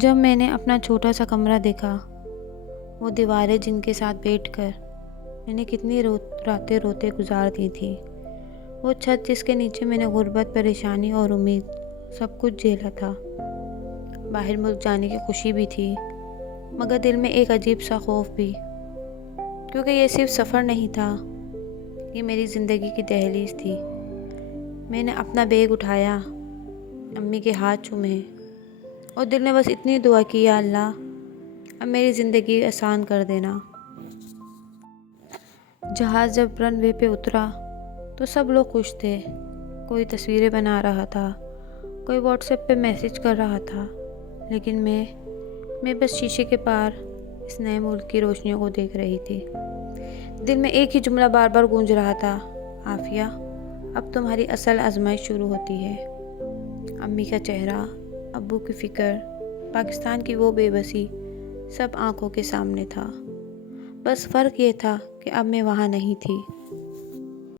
جب میں نے اپنا چھوٹا سا کمرہ دیکھا، وہ دیواریں جن کے ساتھ بیٹھ کر میں نے کتنی راتیں روتے گزار دی تھی، وہ چھت جس کے نیچے میں نے غربت، پریشانی اور امید سب کچھ جھیلا تھا، باہر ملک جانے کی خوشی بھی تھی مگر دل میں ایک عجیب سا خوف بھی، کیونکہ یہ صرف سفر نہیں تھا، یہ میری زندگی کی دہلیز تھی۔ میں نے اپنا بیگ اٹھایا، امی کے ہاتھ چومے اور دل نے بس اتنی دعا کی، یا اللہ اب میری زندگی آسان کر دینا۔ جہاز جب رن وے پہ اترا تو سب لوگ خوش تھے، کوئی تصویریں بنا رہا تھا، کوئی واٹس ایپ پہ میسج کر رہا تھا، لیکن میں بس شیشے کے پار اس نئے ملک کی روشنیوں کو دیکھ رہی تھی۔ دل میں ایک ہی جملہ بار بار گونج رہا تھا، عافیہ اب تمہاری اصل آزمائش شروع ہوتی ہے۔ امی کا چہرہ، ابو کی فکر، پاکستان کی وہ بے بسی سب آنکھوں کے سامنے تھا، بس فرق یہ تھا کہ اب میں وہاں نہیں تھی۔